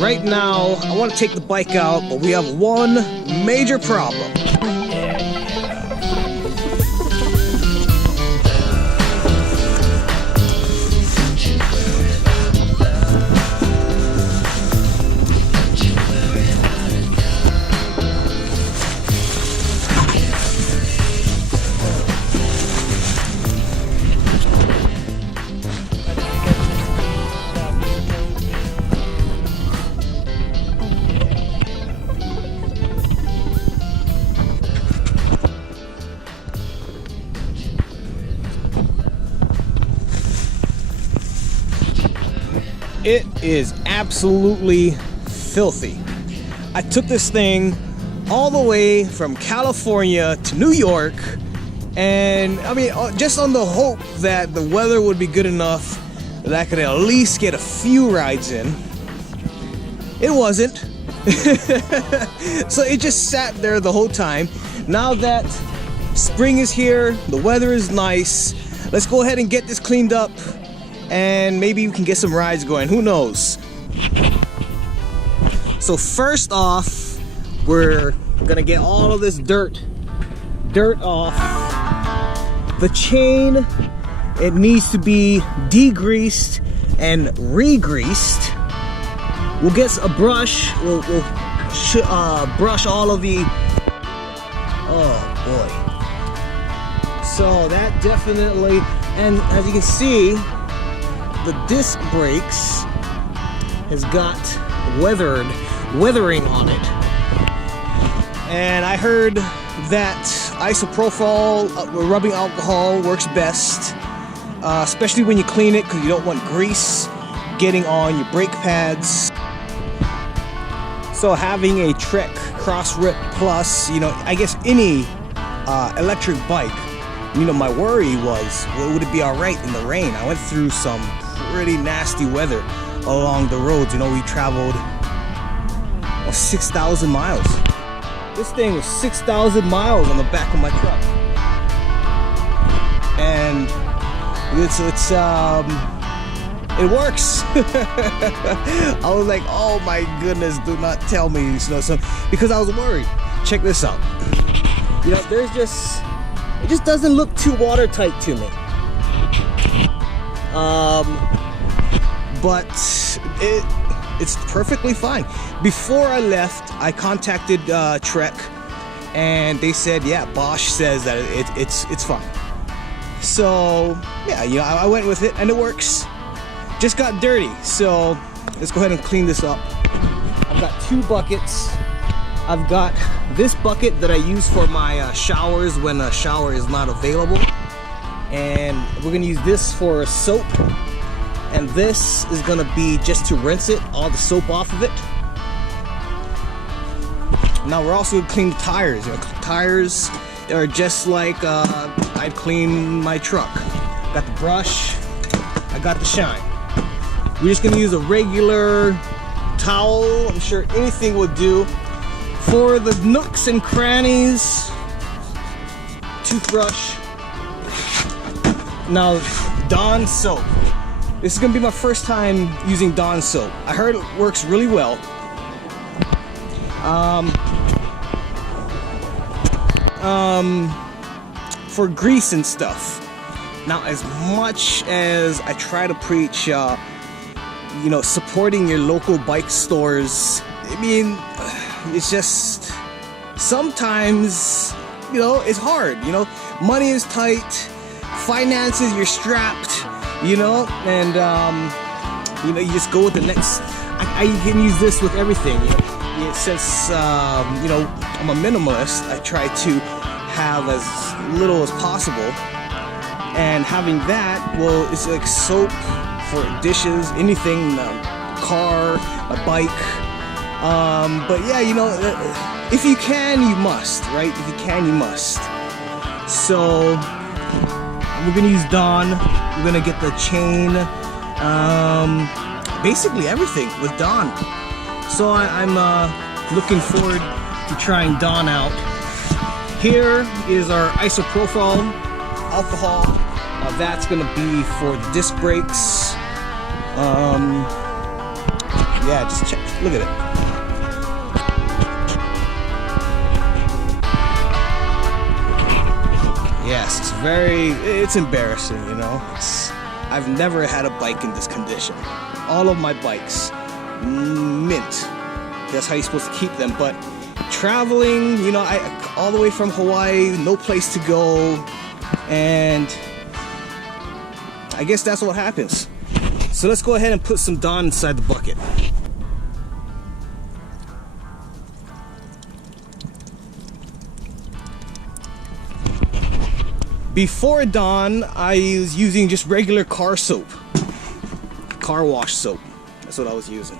right now I want to take the bike out, but we have one major problem. It is absolutely filthy. I took this thing all the way from California to New York, and I mean, just on the hope that the weather would be good enough that I could at least get a few rides in. It wasn't. So it just sat there the whole time. Now that spring is here, the weather is nice, let's go ahead and get this cleaned up, and maybe we can get some rides going, who knows. So first off, we're gonna get all of this dirt off. The chain, it needs to be degreased and re-greased. We'll get a brush, we'll brush all of the, oh boy. So that definitely, and as you can see, the disc brakes has got weathering on it. And I heard that isopropyl rubbing alcohol works best, especially when you clean it, because you don't want grease getting on your brake pads. So having a Trek Crossrip Plus, you know, I guess any electric bike, you know, my worry was, well, would it be all right in the rain? I went through some pretty nasty weather along the roads. You know, we traveled 6,000 miles. This thing was 6,000 miles on the back of my truck, and it works. I was like, oh my goodness, do not tell me, you know, so, because I was worried. Check this out. You know, it just doesn't look too watertight to me. But it's perfectly fine. Before I left, I contacted Trek, and they said, yeah, Bosch says that it's fine. So yeah, you know, I went with it, and it works. Just got dirty, so let's go ahead and clean this up. I've got two buckets. I've got this bucket that I use for my showers when a shower is not available, and we're gonna use this for soap, and this is gonna be just to rinse it, all the soap off of it. Now we're also gonna clean the tires. You know, tires are just like I'd clean my truck. Got the brush, I got the shine. We're just gonna use a regular towel. I'm sure anything will do. For the nooks and crannies, toothbrush. Now, Dawn soap. This is gonna be my first time using Dawn soap. I heard it works really well. For grease and stuff. Now, as much as I try to preach, you know, supporting your local bike stores, I mean, it's just sometimes, you know, it's hard. You know, money is tight, finances, you're strapped, you know, and you know, you just go with the next. I can use this with everything. Since you know, I'm a minimalist, I try to have as little as possible, and having that, well, it's like soap for dishes, anything, car, a bike. But yeah, you know, if you can, you must, right? If you can, you must. So we're gonna use Dawn. We're gonna get the chain, basically everything with Dawn. So I'm looking forward to trying Dawn out. Here is our isopropyl alcohol. That's gonna be for the disc brakes. Yeah, just check. Look at it. Yes, it's embarrassing, you know. I've never had a bike in this condition. All of my bikes, mint. That's how you're supposed to keep them. But traveling, you know, all the way from Hawaii, no place to go, and I guess that's what happens. So let's go ahead and put some Dawn inside the bucket. Before Dawn, I was using just regular car soap. Car wash soap. That's what I was using.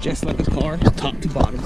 Just like a car, top to bottom.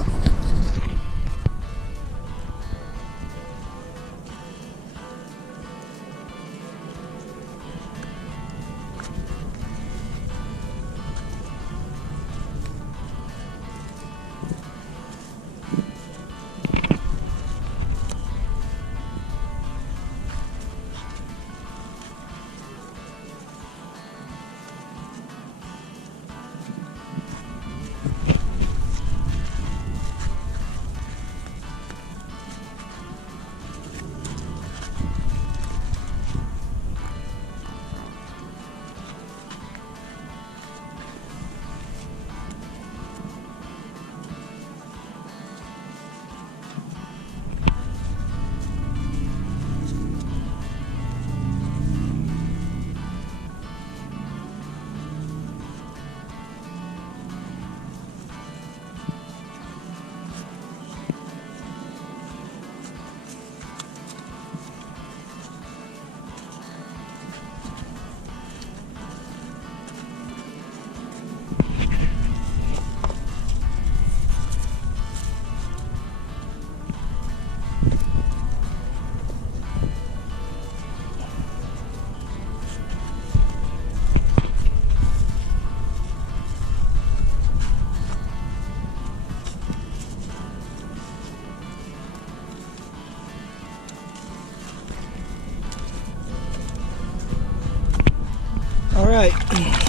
All right.